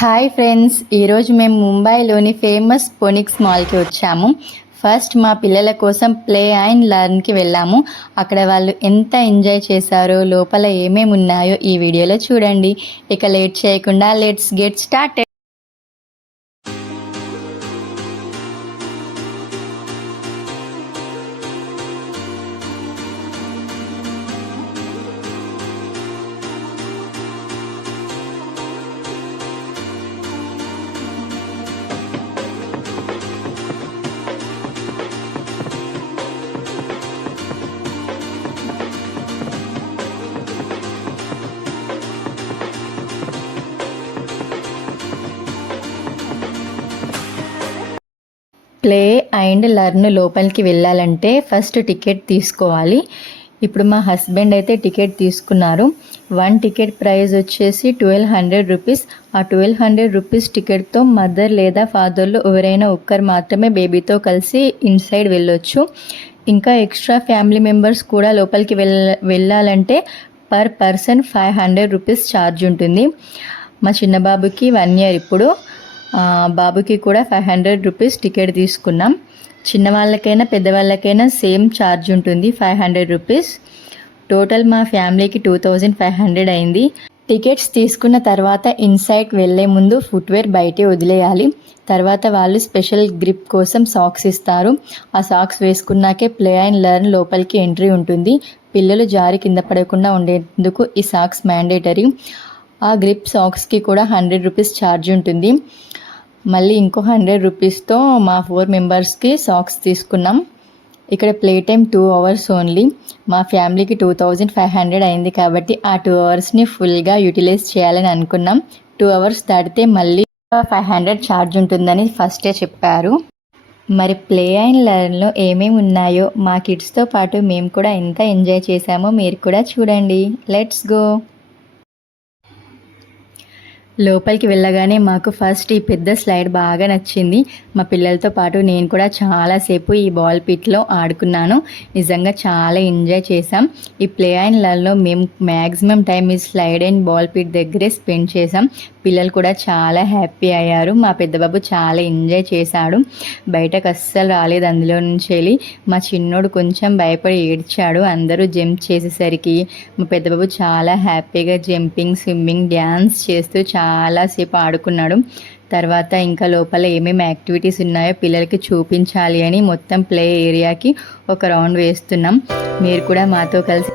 Hi friends, ఈరోజు మేము ముంబైలోని ఫేమస్ ఫోనిక్స్ మాల్కి వచ్చాము. ఫస్ట్ మా పిల్లల కోసం ప్లే అండ్ లర్న్కి వెళ్ళాము. అక్కడ వాళ్ళు ఎంత ఎంజాయ్ చేశారో, లోపల ఏమేమి ఉన్నాయో ఈ వీడియోలో చూడండి. ఇక లేట్ చేయకుండా let's get started. Play and learn లోపలికి వెళ్ళాలంటే ఫస్ట్ టికెట్ తీసుకోవాలి. ఇప్పుడు మా హస్బెండ్ అయితే టికెట్ తీసుకున్నారు. 1 టికెట్ ప్రైస్ వచ్చేసి 1200 రూపీస్. ఆ 1200 రూపీస్ టికెట్తో మదర్ లేదా ఫాదర్లు ఎవరైనా ఒక్కరు మాత్రమే బేబీతో కలిసి ఇన్సైడ్ వెళ్ళొచ్చు. ఇంకా ఎక్స్ట్రా ఫ్యామిలీ మెంబర్స్ కూడా లోపలికి వెళ్ళాలంటే పర్ పర్సన్ 500 రూపీస్ ఛార్జ్ ఉంటుంది. మా చిన్న బాబుకి 1 ఇయర్ ఇప్పుడు, బాబుకి కూడా 500 రూపీస్ టికెట్ తీసుకున్నాం. చిన్నవాళ్ళకైనా పెద్దవాళ్ళకైనా సేమ్ ఛార్జ్ ఉంటుంది, 500 రూపీస్. టోటల్ మా ఫ్యామిలీకి 2500 అయింది. టికెట్స్ తీసుకున్న తర్వాత ఇన్సైడ్ వెళ్ళే ముందు ఫుట్వేర్ బయటే వదిలేయాలి. తర్వాత వాళ్ళు స్పెషల్ గ్రిప్ కోసం సాక్స్ ఇస్తారు. ఆ సాక్స్ వేసుకున్నాకే ప్లే అండ్ లర్న్ లోపలికి ఎంట్రీ ఉంటుంది. పిల్లలు జారి కింద పడకుండా ఉండేందుకు ఈ సాక్స్ మ్యాండేటరీ. ఆ గ్రిప్ సాక్స్కి కూడా 100 రూపీస్ ఛార్జ్ ఉంటుంది. మళ్ళీ ఇంకో 100 రూపీస్తో మా 4 మెంబర్స్కి సాక్స్ తీసుకున్నాం. ఇక్కడ ప్లే టైం 2 అవర్స్ ఓన్లీ. మా ఫ్యామిలీకి 2500 అయింది కాబట్టి ఆ 2 అవర్స్ని ఫుల్గా యూటిలైజ్ చేయాలని అనుకున్నాం. 2 అవర్స్ దాటితే మళ్ళీ 500 ఛార్జ్ ఉంటుందని ఫస్టే చెప్పారు. మరి ప్లే అండ్ లర్న్లో ఏమేమి ఉన్నాయో మా కిడ్స్తో పాటు మేము కూడా ఎంత ఎంజాయ్ చేసామో మీరు కూడా చూడండి. Let's go. లోపలికి వెళ్ళగానే మాకు ఫస్ట్ ఈ పెద్ద స్లైడ్ బాగా నచ్చింది. మా పిల్లలతో పాటు నేను కూడా చాలాసేపు ఈ బాల్ పిట్లో ఆడుకున్నాను. నిజంగా చాలా ఎంజాయ్ చేసాం. ఈ ప్లే అండ్ లర్న్లో మేము మ్యాక్సిమం టైం ఈ స్లైడ్ అండ్ బాల్ పిట్ దగ్గరే స్పెండ్ చేసాం. పిల్లలు కూడా చాలా హ్యాపీ అయ్యారు. మా పెద్ద బాబు చాలా ఎంజాయ్ చేశాడు. బయటకు అస్సలు రాలేదు అందులో నుంచి వెళ్ళి. మా చిన్నోడు కొంచెం భయపడి ఏడ్చాడు అందరూ జంప్ చేసేసరికి. మా పెద్ద బాబు చాలా హ్యాపీగా జంపింగ్, స్విమ్మింగ్, డ్యాన్స్ చేస్తూ చాలాసేపు ఆడుకున్నాడు. తర్వాత ఇంకా లోపల ఏమేమి యాక్టివిటీస్ ఉన్నాయో పిల్లలకి చూపించాలి అని మొత్తం ప్లే ఏరియాకి ఒక రౌండ్ వేస్తున్నాం. మీరు కూడా మాతో కలిసి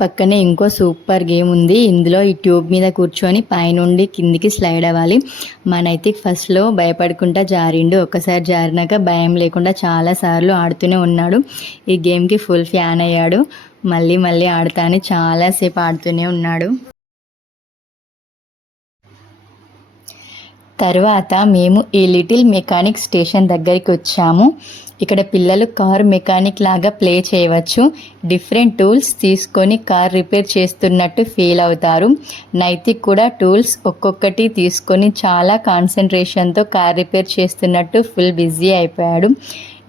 పక్కనే ఇంకో సూపర్ గేమ్ ఉంది. ఇందులో ఈ ట్యూబ్ మీద కూర్చొని పైనుండి కిందికి స్లైడ్ అవ్వాలి. మా నైతిక్ ఫస్ట్లో భయపడుకుంటా జారిండు. ఒక్కసారి జారినాక భయం లేకుండా చాలాసార్లు ఆడుతూనే ఉన్నాడు. ఈ గేమ్కి ఫుల్ ఫ్యాన్ అయ్యాడు. మళ్ళీ మళ్ళీ ఆడతాని చాలాసేపు ఆడుతూనే ఉన్నాడు. తర్వాత మేము ఈ లిటిల్ మెకానిక్ స్టేషన్ దగ్గరికి వచ్చాము. ఇక్కడ పిల్లలు కార్ మెకానిక్ లాగా ప్లే చేయవచ్చు. డిఫరెంట్ టూల్స్ తీసుకొని కార్ రిపేర్ చేస్తున్నట్టు ఫీల్ అవుతారు. నైతిక్ కూడా టూల్స్ ఒక్కొక్కటి తీసుకొని చాలా కాన్సన్ట్రేషన్తో కార్ రిపేర్ చేస్తున్నట్టు ఫుల్ బిజీ అయిపోయాడు.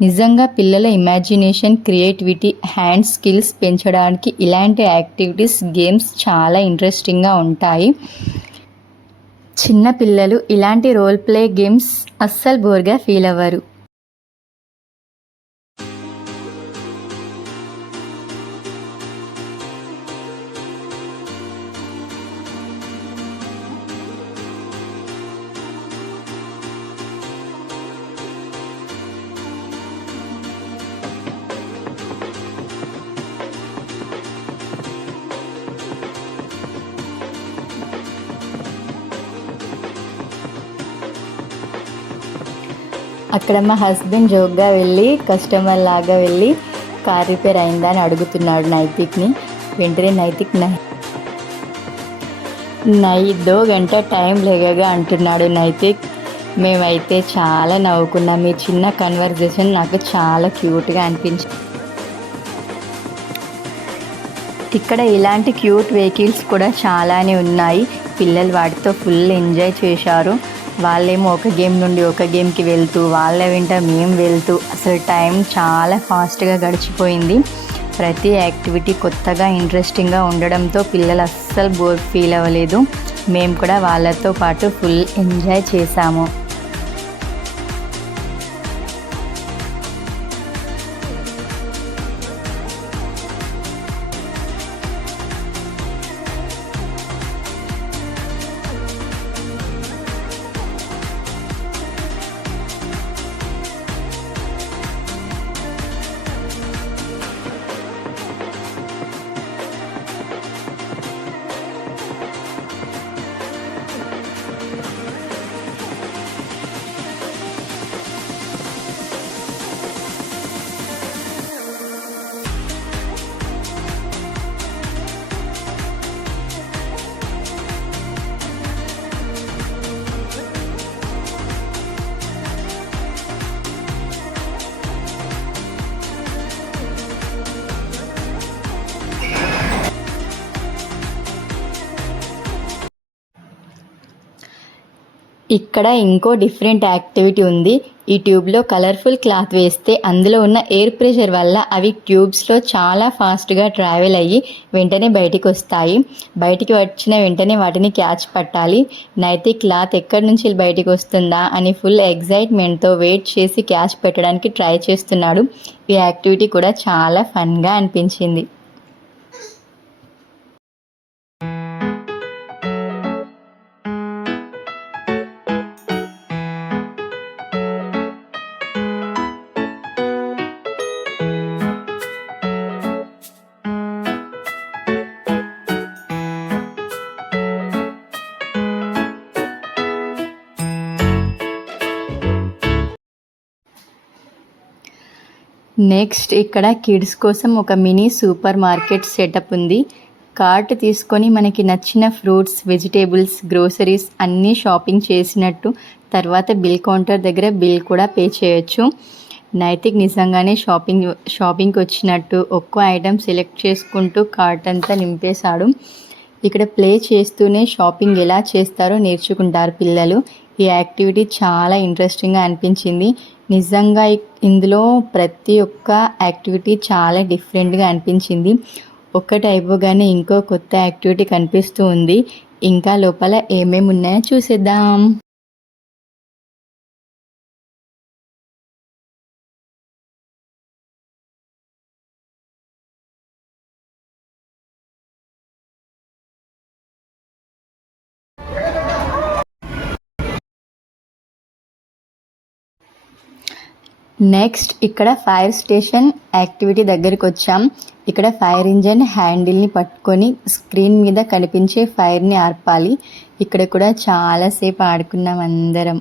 నిజంగా పిల్లల ఇమాజినేషన్, క్రియేటివిటీ, హ్యాండ్ స్కిల్స్ పెంచడానికి ఇలాంటి యాక్టివిటీస్, గేమ్స్ చాలా ఇంట్రెస్టింగ్గా ఉంటాయి. చిన్న పిల్లలు ఇలాంటి రోల్ ప్లే గేమ్స్ అస్సలు బోర్గా ఫీల్ అవ్వరు. అక్కడ మా హస్బెండ్ జోక్గా వెళ్ళి కస్టమర్ లాగా వెళ్ళి కార్ రిపేర్ అయిందా అని అడుగుతున్నాడు నైతిక్ని. వెంటనే నైతిక్ దో గంట టైం లేగగా అంటున్నాడు నైతిక్. మేమైతే చాలా నవ్వుకున్నాం. మీ చిన్న కన్వర్జేషన్ నాకు చాలా క్యూట్గా అనిపించింది. ఇక్కడ ఇలాంటి క్యూట్ వెహికల్స్ కూడా చాలానే ఉన్నాయి. పిల్లలు వాటితో ఫుల్ ఎంజాయ్ చేశారు. వాళ్ళేమో ఒక గేమ్ నుండి ఒక గేమ్కి వెళ్తూ, వాళ్ళ వెంట మేము వెళ్తూ, అసలు టైం చాలా ఫాస్ట్గా గడిచిపోయింది. ప్రతి యాక్టివిటీ కొత్తగా ఇంట్రెస్టింగ్గా ఉండడంతో పిల్లలు అస్సలు బోర్ ఫీల్ అవ్వలేదు. మేము కూడా వాళ్ళతో పాటు ఫుల్ ఎంజాయ్ చేశాము. ఇక్కడ ఇంకో డిఫరెంట్ యాక్టివిటీ ఉంది. ఈ ట్యూబ్లో కలర్ఫుల్ క్లాత్ వేస్తే అందులో ఉన్న ఎయిర్ ప్రెషర్ వల్ల అవి ట్యూబ్స్లో చాలా ఫాస్ట్గా ట్రావెల్ అయ్యి వెంటనే బయటికి వస్తాయి. బయటికి వచ్చిన వెంటనే వాటిని క్యాచ్ పట్టాలి. నైతిక్ క్లాత్ ఎక్కడి నుంచి బయటికి వస్తుందా అని ఫుల్ ఎగ్జైట్మెంట్తో వెయిట్ చేసి క్యాచ్ పెట్టడానికి ట్రై చేస్తున్నాడు. ఈ యాక్టివిటీ కూడా చాలా ఫన్గా అనిపించింది. నెక్స్ట్ ఇక్కడ కిడ్స్ కోసం ఒక మినీ సూపర్ మార్కెట్ సెటప్ ఉంది. కార్ట్ తీసుకొని మనకి నచ్చిన ఫ్రూట్స్, వెజిటేబుల్స్, గ్రోసరీస్ అన్నీ షాపింగ్ చేసినట్టు తర్వాత బిల్ కౌంటర్ దగ్గర బిల్ కూడా పే చేయొచ్చు. నైతిక్ నిజంగానే షాపింగ్కి వచ్చినట్టు ఒక్కో ఐటెం సెలెక్ట్ చేసుకుంటూ కార్ట్ అంతా నింపేశాడు. ఇక్కడ ప్లే చేస్తూనే షాపింగ్ ఎలా చేస్తారో నేర్చుకుంటారు పిల్లలు. ఈ యాక్టివిటీ చాలా ఇంట్రెస్టింగ్గా అనిపించింది. నిజంగా ఇందులో ప్రతి ఒక్క యాక్టివిటీ చాలా డిఫరెంట్గా అనిపించింది. ఒక్కటి అయిపోగానే ఇంకో కొత్త యాక్టివిటీ కనిపిస్తూ ఉంది. ఇంకా లోపల ఏమేమి ఉన్నాయో చూసేద్దాం. నెక్స్ట్ ఇక్కడ ఫైర్ స్టేషన్ యాక్టివిటీ దగ్గరికి వచ్చాం. ఇక్కడ ఫైర్ ఇంజన్ హ్యాండిల్ని పట్టుకొని స్క్రీన్ మీద కనిపించే ఫైర్ని ఆర్పాలి. ఇక్కడ కూడా చాలాసేపు ఆడుకున్నాం అందరం.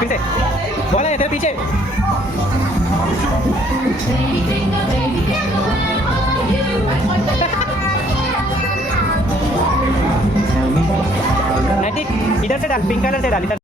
फिर से बोला है तेरे पीछे नैतिक इधर से डाल पिंक कलर से डाल इधर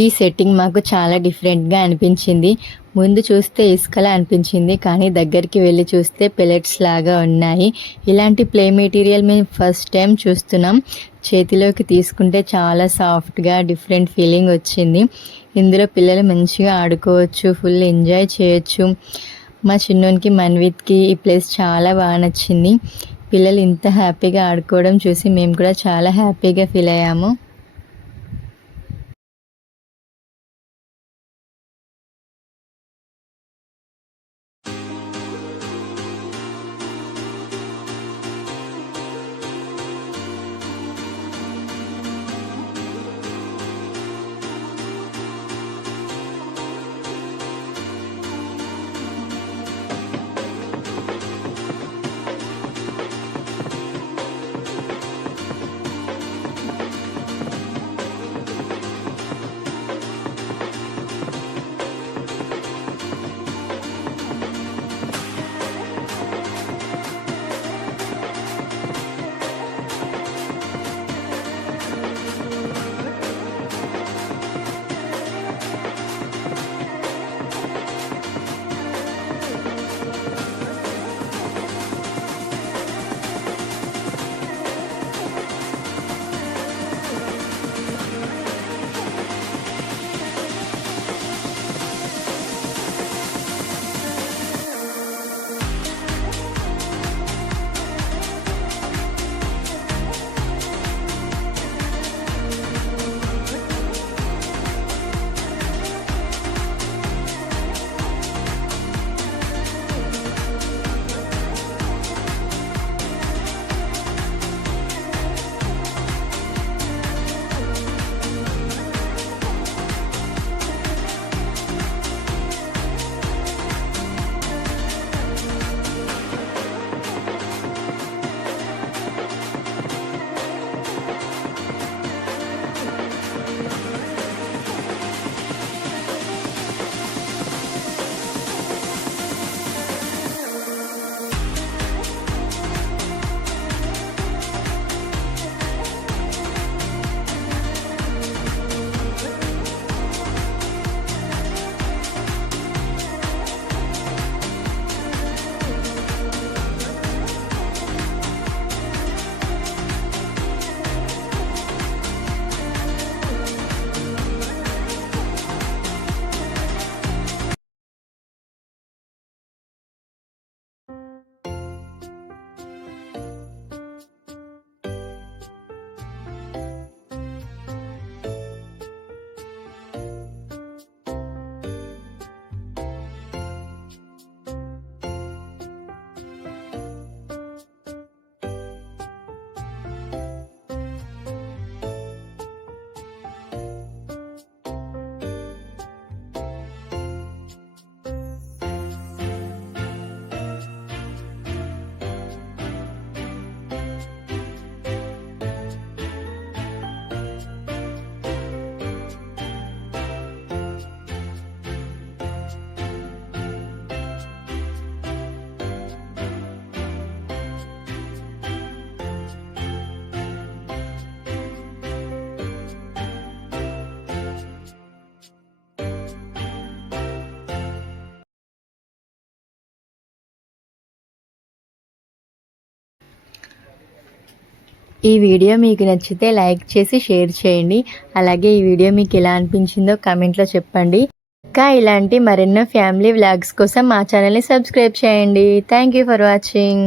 ఈ సెట్టింగ్ మాకు చాలా డిఫరెంట్గా అనిపించింది. ముందు చూస్తే ఇసుకలా అనిపించింది, కానీ దగ్గరికి వెళ్ళి చూస్తే పెలెట్స్ లాగా ఉన్నాయి. ఇలాంటి ప్లే మెటీరియల్ మేము ఫస్ట్ టైం చూస్తున్నాం. చేతిలోకి తీసుకుంటే చాలా సాఫ్ట్గా డిఫరెంట్ ఫీలింగ్ వచ్చింది. ఇందులో పిల్లలు మంచిగా ఆడుకోవచ్చు, ఫుల్ ఎంజాయ్ చేయొచ్చు. మా చిన్నోనికి మన్విత్కి ఈ ప్లేస్ చాలా బాగా నచ్చింది. పిల్లలు ఇంత హ్యాపీగా ఆడుకోవడం చూసి మేము కూడా చాలా హ్యాపీగా ఫీల్ అయ్యాము. ఈ వీడియో మీకు నచ్చితే లైక్ చేసి షేర్ చేయండి. అలాగే ఈ వీడియో మీకు ఎలా అనిపించిందో కామెంట్లో చెప్పండి. ఇంకా ఇలాంటి మరెన్నో ఫ్యామిలీ వ్లాగ్స్ కోసం మా ఛానల్ని సబ్స్క్రైబ్ చేయండి. Thank you for watching.